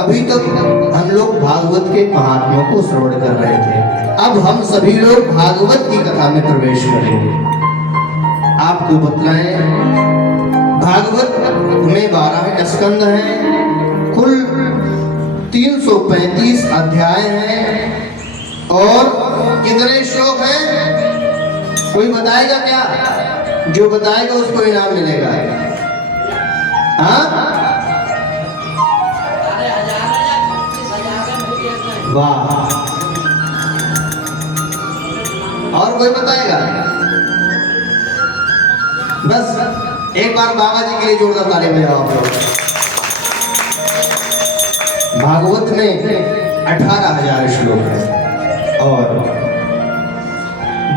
अभी तक हम लोग भागवत के महात्मा को श्रवण कर रहे थे। अब हम सभी लोग भागवत की कथा में प्रवेश करेंगे। आपको बतलाएं, भागवत में 12 स्कंद हैं, कुल 335 अध्याय हैं और कितने श्लोक हैं? कोई बताएगा क्या? जो बताएगा उसको इनाम मिलेगा। हाँ, वाह। और कोई बताएगा? बस एक बार बाबा जी के लिए जोरदार ताली बजाओ आप लोग। भागवत में 18,000 श्लोक है और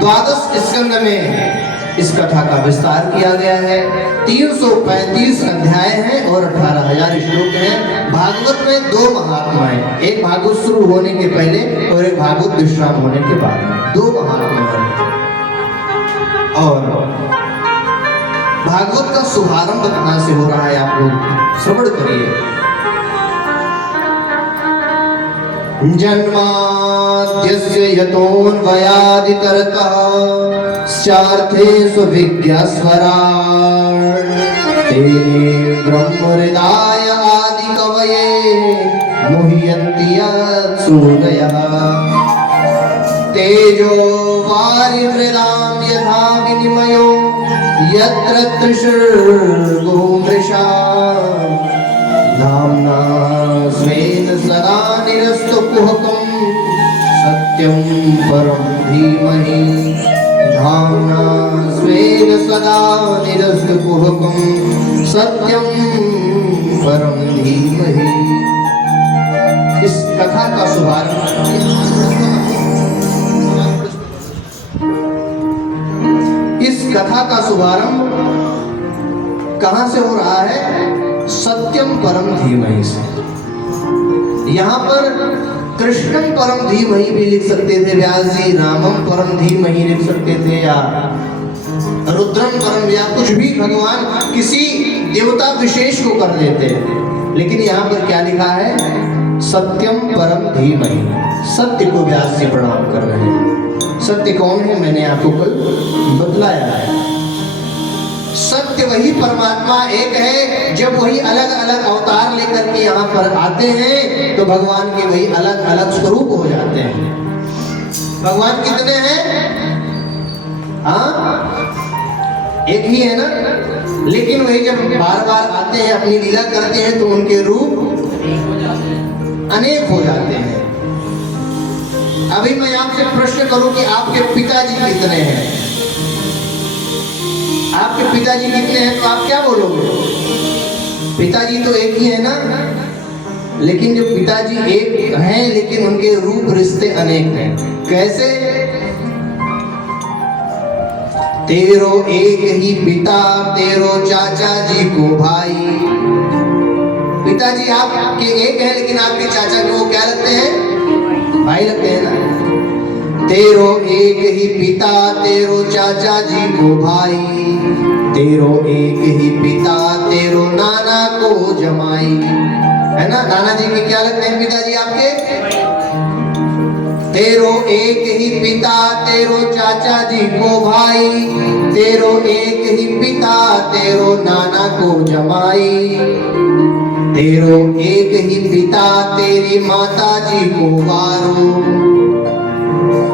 12 स्कंद में इस कथा का विस्तार किया गया है। 335 अध्याय हैं और 18,000 श्लोक हैं। भागवत में 2 महात्मा हैं, एक भागवत शुरू होने के पहले और एक भागवत विश्राम होने के बाद। 2 महात्मा हैं और भागवत का शुभारंभ कहां से हो रहा है आप लोग श्रवण करिए। जन्माद्यस्य यतोऽन्वयादितरतः स्यार्थेषु विज्ञस्वराट् तेने ब्रह्महृदाय आदिकवये मुह्यन्ति यत्सूरयः तेजो वारिमृदां यथा विनिमयो यत्र तृषर्गो मृषा धाम्ना स्वेन सदा निरस्तकुहकं सत्यं परं धीमहि धाम्ना स्वेन सदा निरस्तकुहकं सत्यं परं धीमहि। इस कथा का शुभारंभ कहां से हो रहा है? सत्यम परम धीमहि से। यहाँ पर कृष्णम परम धीमहि भी लिख सकते थे व्यास जी, रामम परम धीमहि लिख सकते थे, या रुद्रम परम, या कुछ भी भगवान किसी देवता विशेष को कर देते। लेकिन यहाँ पर क्या लिखा है? सत्यम परम धीमहि। सत्य को व्यास जी प्रणाम कर रहे हैं। सत्य कौन है? मैंने आपको कल बतलाया है। सत्य वही परमात्मा एक है। जब वही अलग अलग अवतार लेकर के यहाँ पर आते हैं तो भगवान के वही अलग अलग स्वरूप हो जाते हैं। भगवान कितने हैं? हाँ, एक ही है ना। लेकिन वही जब बार बार आते हैं, अपनी लीला करते हैं, तो उनके रूप अनेक हो जाते हैं। अभी मैं आपसे प्रश्न करूं कि आपके पिताजी कितने हैं? आपके पिताजी कितने हैं तो आप क्या बोलोगे? पिताजी तो एक ही है ना। लेकिन जो पिताजी एक हैं लेकिन उनके रूप रिश्ते अनेक हैं। कैसे? तेरो एक ही पिता तेरो चाचा जी को भाई। पिताजी आपके एक हैं लेकिन आपके चाचा को क्या लगते हैं? भाई लगते हैं ना। तेरो एक ही पिता तेरो चाचा जी को भाई, तेरो एक ही पिता तेरो नाना को जमाई। है ना, नाना जी के क्या लगते हैं पिताजी आपके? तेरो एक ही पिता तेरो चाचा जी को भाई, तेरो एक ही पिता तेरो नाना को जमाई, तेरो एक ही पिता तेरी माता जी को वारो।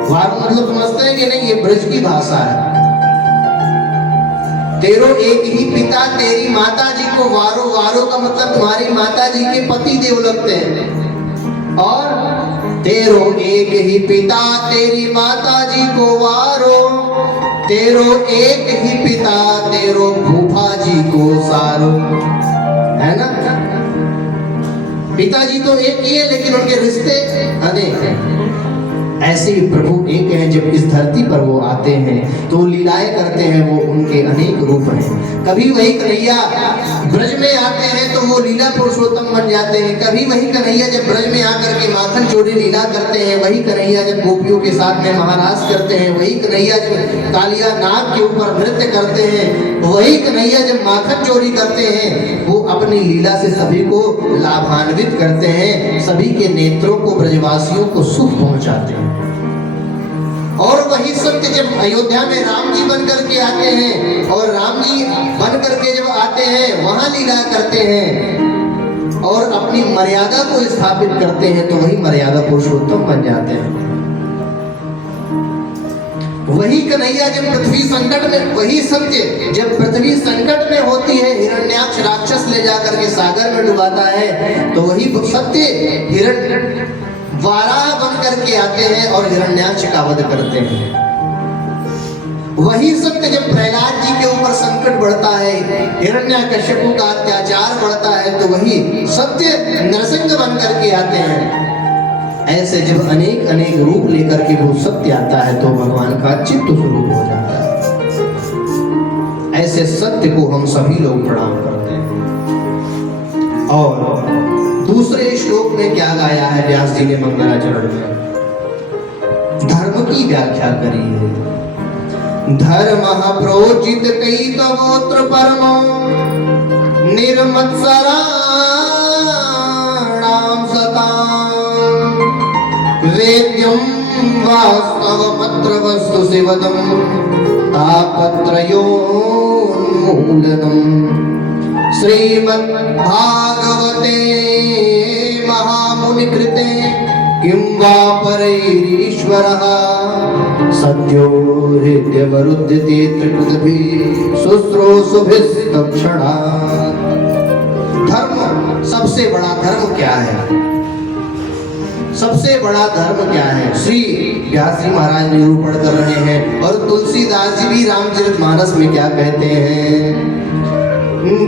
वारो मतलब समझते हैं कि नहीं? ये ब्रज की भाषा है। तेरो एक ही पिता तेरी माता जी को वारो। वारो का मतलब तुम्हारी माता जी के पति देव लगते हैं। और तेरो एक ही पिता तेरी माता जी को वारो, तेरो एक ही पिता तेरो फूफा जी को सारो। है ना, पिताजी तो एक ही है लेकिन उनके रिश्ते अनेक हैं। ऐसे ही प्रभु एक हैं। जब इस धरती पर वो आते हैं तो लीलाएं करते हैं, वो उनके अनेक रूप हैं। कभी वही कन्हैया ब्रज में आते हैं तो वो लीला पुरुषोत्तम बन जाते हैं, कभी वही कन्हैया जब ब्रज में आकर के माखन चोरी लीला करते हैं, वही कन्हैया जब गोपियों के साथ में महाराज करते हैं, वही कन्हैया जब कालिया नाग के ऊपर नृत्य करते हैं, वही कन्हैया जब माखन चोरी करते हैं, वो अपनी लीला से सभी को लाभान्वित करते हैं, सभी के नेत्रों को ब्रजवासियों को सुख पहुंचाते हैं। और वही सत्य जब अयोध्या में राम जी बन करके आते हैं और राम जी बन करके जब आते हैं वहां लीला करते हैं और अपनी मर्यादा को स्थापित करते हैं, तो वही मर्यादा पुरुषोत्तम बन जाते हैं। वही कन्हैया जब पृथ्वी संकट में, वही सत्य जब पृथ्वी संकट में होती है, हिरण्याक्ष राक्षस ले जाकर के सागर में डुबाता है, तो वही सत्य हिरण्य वाराह बन करके आते हैं और हिरण्याक्ष का वध करते हैं। वही सत्य जब प्रहलाद जी के ऊपर संकट बढ़ता है, हिरण्याकश्यपु का अत्याचार बढ़ता है, तो वही सत्य नरसिंह बन करके आते हैं। ऐसे जब अनेक अनेक रूप लेकर के वो सत्य आता है तो भगवान का चित्त स्वरूप हो जाता है। ऐसे सत्य को हम सभी लोग प्रणाम करते हैं। और दूसरे श्लोक में क्या गाया है व्यास जी ने मंगलाचरण में? धर्म की व्याख्या करी है। धर्म प्रोचित कई तवोत्र परमो निर्मत्सराणाम सताम वेद्यम वास्तवमत्र वस्तु शिवदम तापत्रयोन्मूलनम श्रीमद् भागवते महामुनि कृते किं वा परैरीश्वरः सद्यो हृदयवरुध्यते त्रिकृतभिः शुश्रूषुभिस्तक्षणात्। धर्म, सबसे बड़ा धर्म क्या है? सबसे बड़ा धर्म क्या है? श्री व्यास जी महाराज निरूपण कर रहे हैं और तुलसीदास जी भी रामचरितमानस में क्या कहते हैं?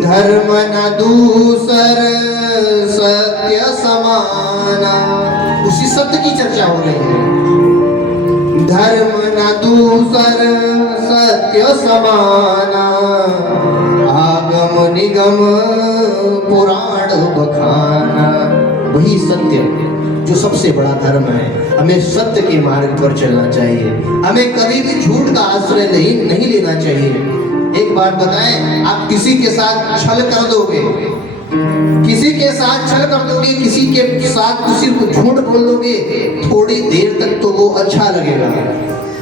धर्म न दूसर सत्य समाना। उसी सत्य की चर्चा हो रही है। धर्म न दूसर सत्य समाना आगम निगम पुराण बखाना। वही सत्य जो सबसे बड़ा धर्म है। हमें सत्य के मार्ग पर चलना चाहिए, हमें कभी भी झूठ का आश्रय नहीं लेना चाहिए। एक बात बताएं, आप किसी के साथ छल कर दोगे, किसी के साथ छल कर दोगे, किसी के साथ किसी को झूठ बोल दोगे, थोड़ी देर तक तो वो अच्छा लगेगा,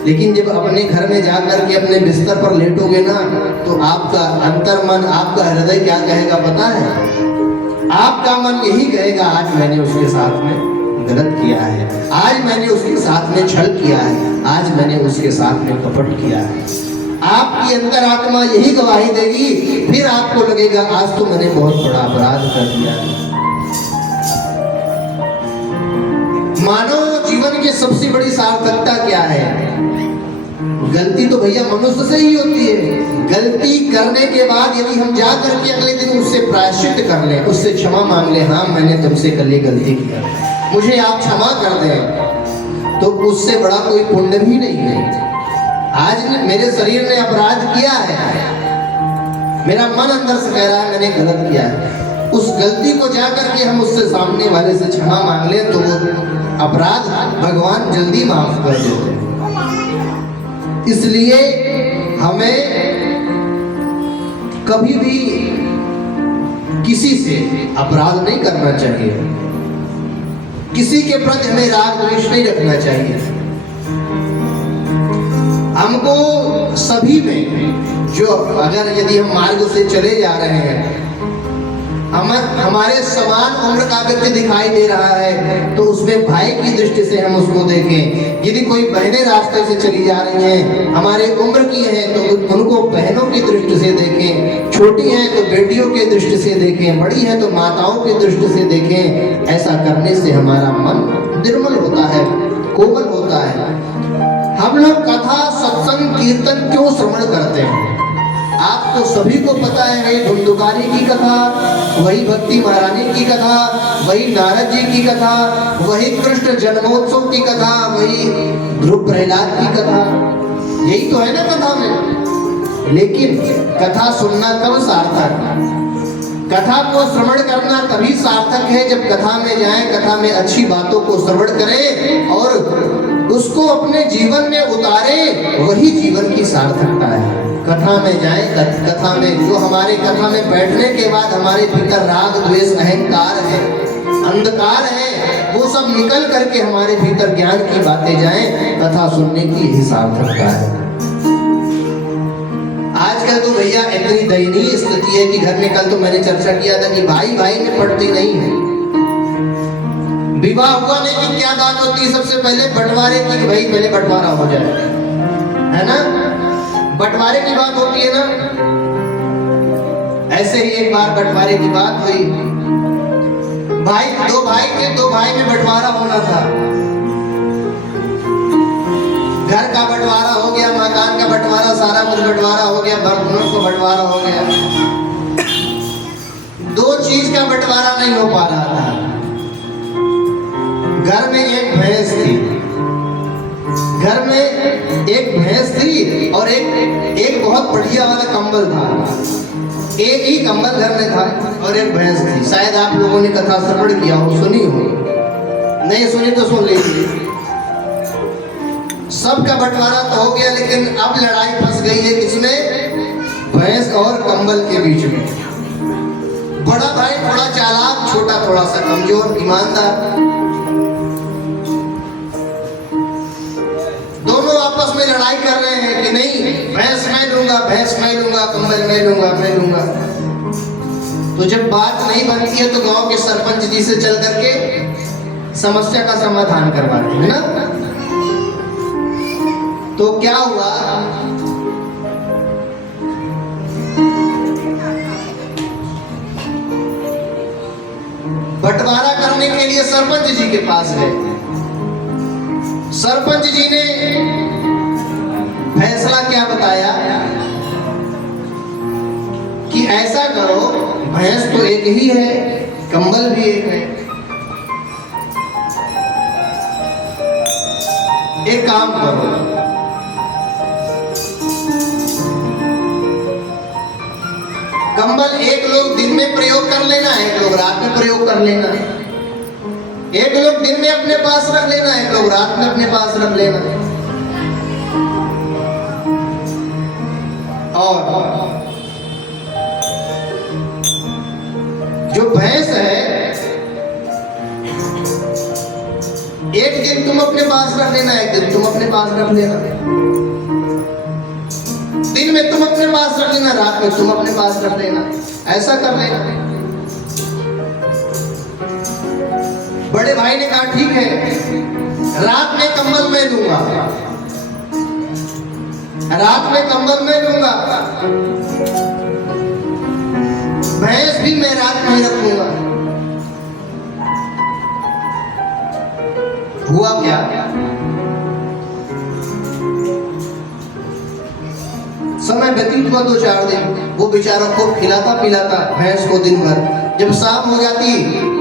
लेकिन जब अपने घर में जाकर के अपने बिस्तर पर लेटोगे ना, तो आपका अंतर्मन, आपका हृदय क्या कहेगा पता है? आपका मन यही कहेगा, आज मैंने उसके साथ में गलत किया है, आज मैंने उसके साथ में छल किया है, आज मैंने उसके साथ में कपट किया है। आपकी अंतरात्मा यही गवाही देगी, फिर आपको लगेगा आज तो मैंने बहुत बड़ा अपराध कर दिया। मानव जीवन की सबसे बड़ी सार्थकता क्या है? गलती तो भैया मनुष्य से ही होती है। गलती करने के बाद यदि हम जा करके अगले दिन उससे प्रायश्चित कर लें, उससे क्षमा मांग लें, हाँ मैंने तुमसे कल ये गलती किया, मुझे आप क्षमा कर दें, तो उससे बड़ा कोई पुण्य भी नहीं है। आज मेरे शरीर ने अपराध किया है, मेरा मन अंदर से कह रहा है मैंने गलत किया है, उस गलती को जाकर के हम उससे सामने वाले से क्षमा मांग लें तो वो अपराध भगवान जल्दी माफ कर देते हैं। इसलिए हमें कभी भी किसी से अपराध नहीं करना चाहिए, किसी के प्रति हमें राग द्वेष नहीं रखना चाहिए। हमको सभी में जो, अगर यदि हम मार्ग से चले जा रहे हैं, हमारे समान उम्र का व्यक्ति दिखाई दे रहा है, तो उसमें भाई की दृष्टि से हम उसको देखें। यदि कोई बहनें रास्ते से चली जा रही हैं, हमारे उम्र की हैं, तो उनको बहनों की दृष्टि से देखें, छोटी हैं तो बेटियों की दृष्टि से देखें, बड़ी हैं तो माताओं की दृष्टि से देखें। ऐसा करने से हमारा मन निर्मल होता है, कोमल होता है। हम लोग कथा, सत्संग, कीर्तन क्यों श्रवण करते हैं? आपको सभी को पता है, वही धुंधुकारी की कथा, वही भक्ति महारानी की कथा, वही नारद जी की कथा, वही कृष्ण जन्मोत्सव की कथा, वही ध्रुव प्रहलाद की कथा, यही तो है ना कथा में। लेकिन कथा सुनना कब सार्थक? कथा को श्रवण करना तभी सार्थक है जब कथा में जाएं, कथा में अच्छी बातों को श्रवण करें और उसको अपने जीवन में उतारे, वही जीवन की सार्थकता है। कथा में जाएं, कथा में जो हमारे कथा में बैठने के बाद हमारे भीतर राग द्वेष अहंकार है, अंधकार है, वो सब निकल करके हमारे भीतर ज्ञान की बातें जाएं, कथा सुनने की यही सार्थकता है। आजकल तो भैया इतनी दयनीय स्थिति है कि घर में, कल तो मैंने चर्चा किया था कि भाई भाई में पड़ती नहीं है। विवाह हुआ नहीं कि क्या बात होती है, सबसे पहले बंटवारे की, भाई पहले बंटवारा हो जाए, है ना? बंटवारे की बात होती है ना। ऐसे ही एक बार बंटवारे की बात हुई, भाई दो भाई थे, दो भाई में बंटवारा होना था। घर का बंटवारा हो गया, मकान का बंटवारा, सारा कुछ बंटवारा हो गया, बर्तनों को बंटवारा हो गया। दो चीज का बंटवारा नहीं हो पा रहा था। घर में एक भैंस थी, घर में एक भैंस थी और एक बहुत बढ़िया वाला कंबल था। एक ही कंबल घर में था और एक भैंस थी। शायद आप लोगों ने कथा श्रवण किया हो, सुनी हो, नहीं सुनी तो सुन लीजिए। सबका बंटवारा तो हो गया, लेकिन अब लड़ाई फंस गई है किसमें? भैंस और कंबल के बीच में। बड़ा भाई थोड़ा चालाक, छोटा थोड़ा सा कमजोर, ईमानदार। दोनों आपस में लड़ाई कर रहे हैं कि नहीं, भैंस मैं लूंगा, भैंस मैं लूंगा, कंबल मैं लूंगा, मैं लूंगा। तो जब बात नहीं बनती है तो गांव के सरपंच जी से चल करके समस्या का समाधान करवाते हैं ना। तो क्या हुआ, बंटवारा करने के लिए सरपंच जी के पास गए। सरपंच जी ने फैसला क्या बताया कि ऐसा करो, भैंस तो एक ही है, कंबल भी एक है, एक काम करो, कंबल एक लोग दिन में प्रयोग कर लेना, एक लोग रात में प्रयोग कर लेना। एक लोग दिन में अपने पास रख लेना, एक लोग रात में अपने पास रख लेना। और जो भैंस है, एक दिन तुम अपने पास रख लेना, एक दिन तुम अपने पास रख लेना। दिन में तुम अपने पास रख लेना, रात में तुम अपने पास रख लेना। ऐसा कर लेना। बड़े भाई ने कहा ठीक है, रात में कंबल मैं लूंगा, रात में कंबल मैं लूंगा, भैंस भी मैं रात में ही रखूंगा। हुआ क्या, समय व्यतीत हुआ 2-4 दिन। वो बेचारा खूब खिलाता पिलाता भैंस को दिन भर। जब शाम हो जाती,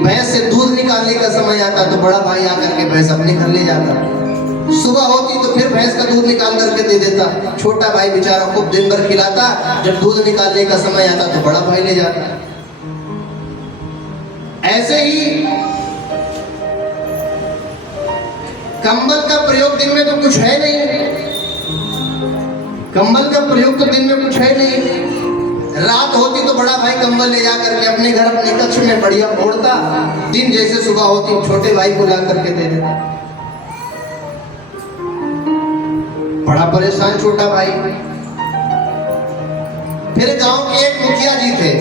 भैंस से दूध निकालने का समय आता तो बड़ा भाई आकर के भैंस अपने घर ले जाता। सुबह होती तो फिर भैंस का दूध निकाल करके दे देता। छोटा भाई बेचारा खूब दिन भर खिलाता, जब दूध निकालने का समय आता तो बड़ा भाई ले जाता। ऐसे ही कंबल का प्रयोग दिन में तो कुछ है नहीं, कंबल का प्रयोग तो दिन में कुछ है नहीं। रात होती तो बड़ा भाई कंबल ले जा करके अपने घर अपने कक्ष में बढ़िया ओढ़ता, दिन जैसे सुबह होती छोटे भाई को ला करके दे देता। बड़ा परेशान छोटा भाई। फिर गांव के एक मुखिया जी थे,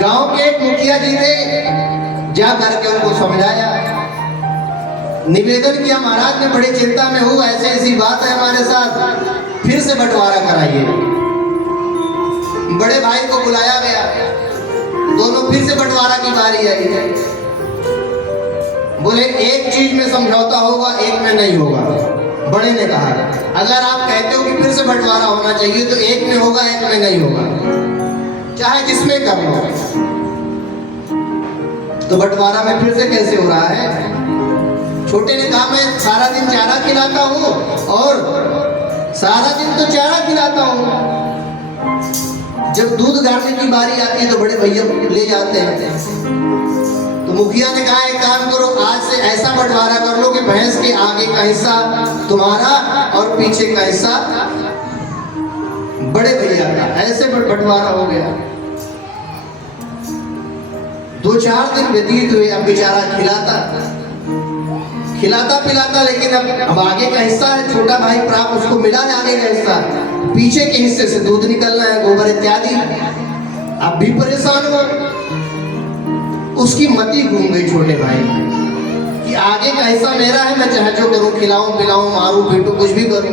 गांव के एक मुखिया जी थे, जा करके उनको समझाया, निवेदन किया, महाराज मैं बड़ी चिंता में हूँ, ऐसे ऐसी बात है हमारे साथ, फिर से बंटवारा कराइए। बड़े भाई को बुलाया गया, दोनों फिर से बंटवारा की बारी आई। बोले एक चीज में समझौता होगा, एक में नहीं होगा। बड़े ने कहा अगर आप कहते हो कि फिर से बंटवारा होना चाहिए तो एक में होगा, एक में नहीं होगा, चाहे जिसमें कर लो। तो बंटवारा में फिर से कैसे हो रहा है? छोटे ने कहा मैं सारा दिन चारा खिलाता हूँ और सारा दिन तो चारा खिलाता हूँ, जब दूध गाड़ने की बारी आती है तो बड़े भैया ले जाते हैं। तो मुखिया ने कहा एक काम करो, आज से ऐसा बंटवारा कर लो कि भैंस के आगे का हिस्सा तुम्हारा और पीछे का हिस्सा बड़े भैया का। ऐसे बंटवारा हो गया। 2-4 दिन व्यतीत हुए। अब बेचारा खिलाता पिलाता, लेकिन अब आगे का हिस्सा है, छोटा भाई प्राप्त, उसको मिला है आगे का हिस्सा, पीछे के हिस्से से दूध निकलना है, गोबर इत्यादि। अब भी परेशान हो, उसकी मति घूम गई छोटे भाई कि आगे का हिस्सा मेरा है, मैं चाहे जो करूं, खिलाऊं पिलाऊं, मारूं पीटूं, कुछ भी करूं।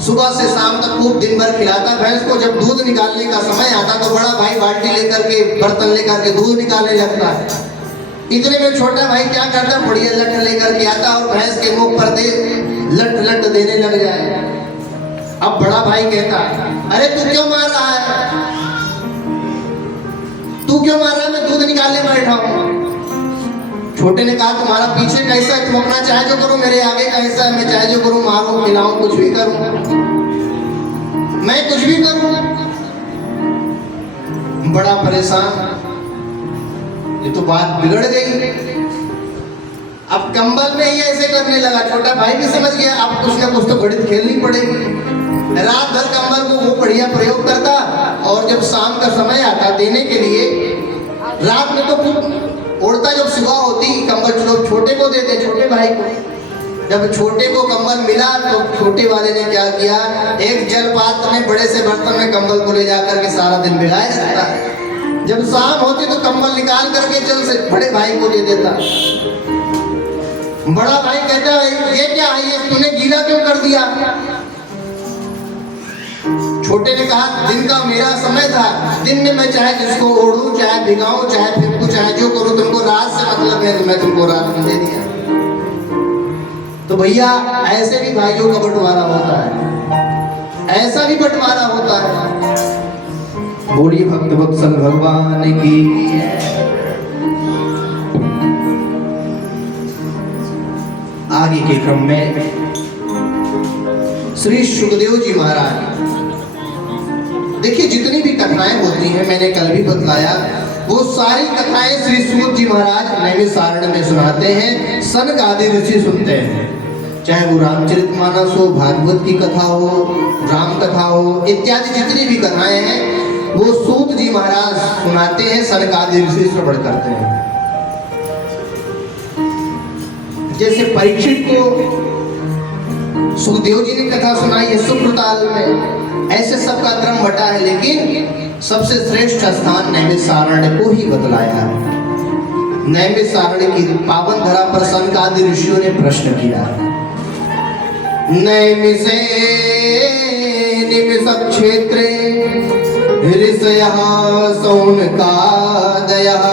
सुबह से शाम तक खूब दिन भर खिलाता भैंस को। जब दूध निकालने का समय आता तो बड़ा भाई बाल्टी लेकर के, बर्तन लेकर के दूध निकालने लगता है। इतने में छोटा भाई क्या करता, बढ़िया लठ लेकर के आता और भैंस के मुंह पर दे लट देने लग जाए। अब बड़ा भाई कहता, अरे तू क्यों मार रहा है, तू क्यों मार रहा है, मैं दूध निकालने बैठा हूं। छोटे ने कहा तुम्हारा पीछे का हिस्सा है, तुम अपना चाहे जो करो, मेरे आगे का हिस्सा है, मैं चाहे जो करूं, मारूं खिलाऊं, कुछ भी करूं, मैं कुछ भी करूं। बड़ा परेशान, ये तो बात बिगड़ गई। अब कंबल में ही ऐसे करने लगा। छोटा भाई भी समझ गया अब कुछ ना कुछ तो गणित खेलनी पड़ेगी। रात भर कंबल को वो बढ़िया प्रयोग करता और जब शाम का समय आता देने के लिए, रात में तो खूब उड़ता, जब सुबह होती कंबल चलो छोटे को देते, छोटे भाई को। जब छोटे को कंबल मिला तो छोटे वाले ने क्या किया, एक जलपात्र में बड़े से बर्तन में कंबल को ले जाकर के सारा दिन भिगाए रखता। जब शाम होती तो कंबल निकाल करके जल से बड़े भाई को दे देता। बड़ा भाई कहता है ये क्या है, ये तूने गीला क्यों कर दिया। छोटे ने कहा दिन का मेरा समय था, दिन में मैं चाहे जिसको ओढ़ूं, चाहे भिगाऊं, चाहे फेंकूं, चाहे जो करूं, तुमको रात से मतलब है तो मैं तुमको रात में दे दिया। तो भैया ऐसे भी भाइयों का बंटवारा होता है, ऐसा भी बंटवारा होता है। बोलिए भक्त वत्सल भगवान की। आगे के क्रम में श्री सुखदेव जी महाराज, देखिए जितनी भी कथाएं होती हैं, मैंने कल भी बतलाया, वो सारी कथाएं श्री सूत जी महाराज नैमिषारण्य में सुनाते हैं, सनक आदि ऋषि सुनते हैं। चाहे वो रामचरितमानस हो, भागवत की कथा हो, राम कथा हो, इत्यादि जितनी भी कथाएं हैं वो सूत जी महाराज सुनाते हैं, सनक आदि ऋषि श्रवण करते हैं। जैसे परीक्षित को सुखदेव जी ने कथा सुनाई है सुप्रताल में, ऐसे सबका क्रम बटा है, लेकिन सबसे श्रेष्ठ स्थान नैमिषारण्य को ही बतलाया है। नैमिषारण्य की पावन धरा पर सनक आदि ऋषियों ने प्रश्न किया। नैमिषे निमिष क्षेत्रे ऋषयः सौनकादयः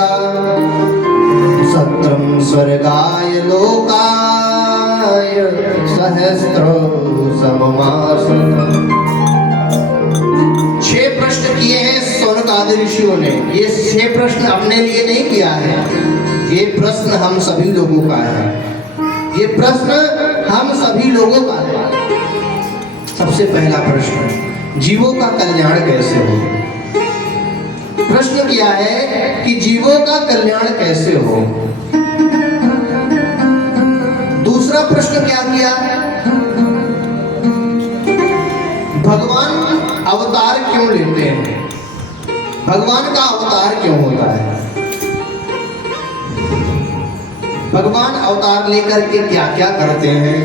सत्रम स्वर्गाय लोकाय सहस्रो सममासत। 6 प्रश्न किए हैं सौनक आदि ऋषियों ने। ये 6 प्रश्न अपने लिए नहीं किया है, ये प्रश्न हम सभी लोगों का है, ये प्रश्न हम सभी लोगों का है। सबसे पहला प्रश्न, जीवों का कल्याण कैसे हो। प्रश्न किया है कि जीवों का कल्याण कैसे हो। दूसरा प्रश्न क्या किया, भगवान अवतार क्यों लेते हैं, भगवान का अवतार क्यों होता है, भगवान अवतार लेकर के क्या क्या करते हैं।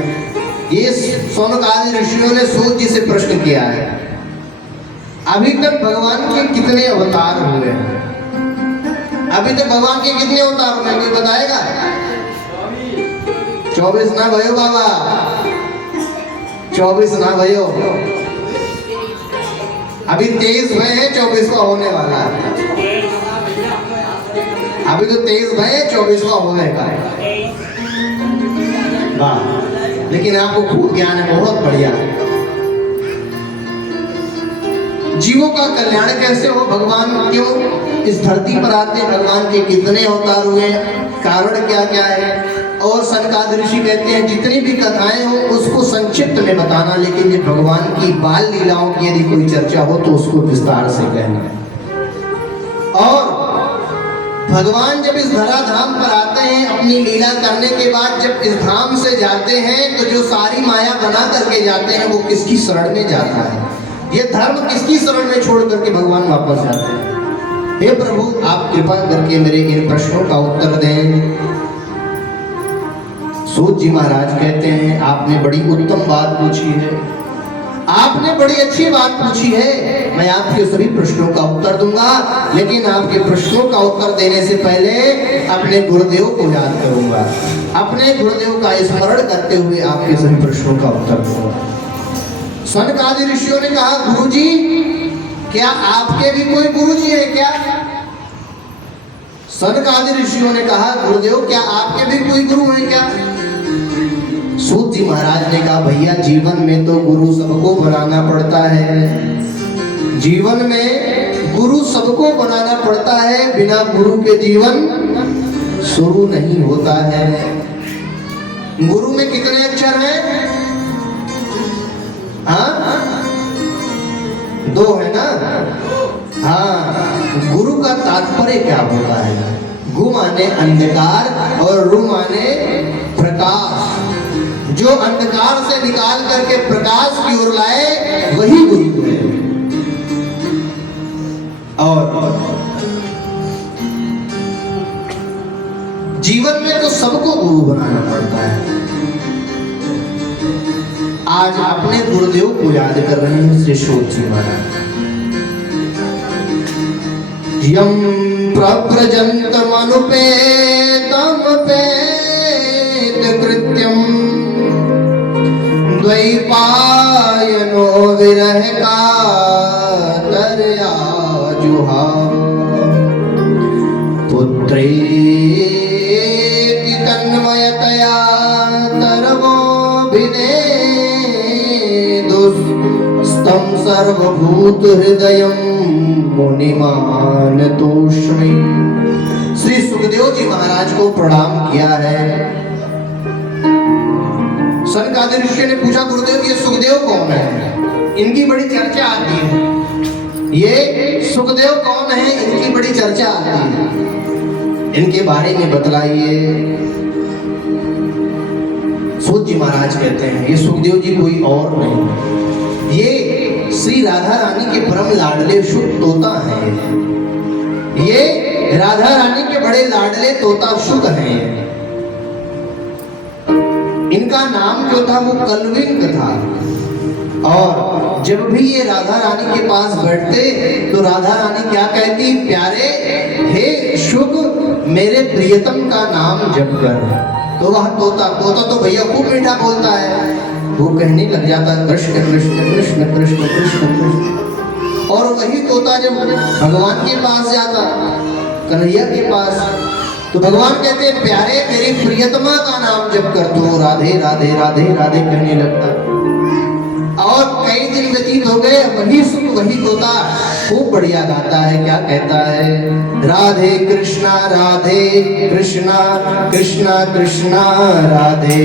ये सौनक आदि ऋषियों ने सूत जी से प्रश्न किया है। अभी तक भगवान के कितने अवतार हुए हैं, अभी तक भगवान के कितने अवतार हुए, कोई बताएगा। 24 ना भयो बाबा, 24 ना भयो, अभी 23 भय है, 24वां होने वाला है। अभी तो 23 भय है, 24वां होने का है। वाह, लेकिन आपको खूब ज्ञान है, बहुत बढ़िया है। जीवों का कल्याण कैसे हो, भगवान क्यों इस धरती पर आते हैं, भगवान के कितने अवतार हुए, कारण क्या क्या है, और सनकादिक ऋषि कहते हैं जितनी भी कथाएं हो उसको संक्षिप्त में बताना, लेकिन जब भगवान की बाल लीलाओं की यदि कोई चर्चा हो तो उसको विस्तार से कहना है। और भगवान जब इस धराधाम पर आते हैं अपनी लीला करने के बाद, जब इस धाम से जाते हैं तो जो सारी माया बना करके जाते हैं वो किसकी शरण में जाता है, ये धर्म किसकी शरण में छोड़ करके भगवान वापस जाते हैं। हे प्रभु, आप कृपा करके मेरे इन प्रश्नों का उत्तर दें। सूत जी महाराज कहते हैं आपने बड़ी उत्तम बात पूछी है, आपने बड़ी अच्छी बात पूछी है, मैं आपके सभी प्रश्नों का उत्तर दूंगा, लेकिन आपके प्रश्नों का उत्तर देने से पहले अपने गुरुदेव को याद करूंगा, अपने गुरुदेव का स्मरण करते हुए आपके सभी प्रश्नों का उत्तर दूंगा। सनकादिक ऋषियों ने कहा गुरुजी, क्या आपके भी कोई गुरुजी है क्या? सनकादिक ऋषियों ने कहा गुरुदेव, क्या आपके भी कोई गुरु है क्या? सूत जी महाराज ने कहा भैया, जीवन में तो गुरु सबको बनाना पड़ता है, जीवन में गुरु सबको बनाना पड़ता है, बिना गुरु के जीवन शुरू नहीं होता है। गुरु में कितने अक्षर हैं? हाँ, 2 है ना? हाँ, गुरु का तात्पर्य क्या होता है? गु माने अंधकार और रु माने प्रकाश। जो अंधकार से निकाल करके प्रकाश की ओर लाए वही गुरु है। और जीवन में तो सबको गुरु बनाना पड़ता है। आज अपने गुरुदेव को याद कर रहे हैं श्री सूत जी महाराज। यम प्रव्रजन्तम अनुपेतम पेत कृत्यम द्वैपायनो विरह कातरया जुहा पुत्रेति तन्मयतया स्तम सर्वभूत हृदयम मुनिमान तोष्मि। श्री सुखदेव जी महाराज को प्रणाम किया है। सनकादिक ऋषि ने पूछा गुरुदेव, ये सुखदेव कौन है? इनकी बड़ी चर्चा आती है। ये सुखदेव कौन है? इनकी बड़ी चर्चा आती है, इनके बारे में बतलाइए। सूत जी महाराज कहते हैं ये सुखदेव जी कोई और नहीं, ये श्री राधा रानी के परम लाडले शुभ तोता हैं। ये राधा रानी के बड़े लाडले तोता शुभ हैं। इनका नाम जो था वो कल्विंग था, और जब भी ये राधा रानी के पास बैठते तो राधा रानी क्या कहती? प्यारे, हे शुभ, मेरे प्रियतम का नाम जप कर। तो वह तोता तो भैया खूब मीठा बोलता है, वो कहने लग जाता कृष्ण कृष्ण कृष्ण कृष्ण कृष्ण कृष्ण। और वही तोता जब भगवान के पास जाता, कन्हैया के पास, तो भगवान कहते प्यारे, मेरी प्रियतमा का नाम जप कर। तो राधे राधे राधे राधे कहने लगता। और कई दिन व्यतीत हो गए, वही तोता खूब बढ़िया गाता है। क्या कहता है? राधे कृष्णा कृष्णा कृष्णा कृष्णा राधे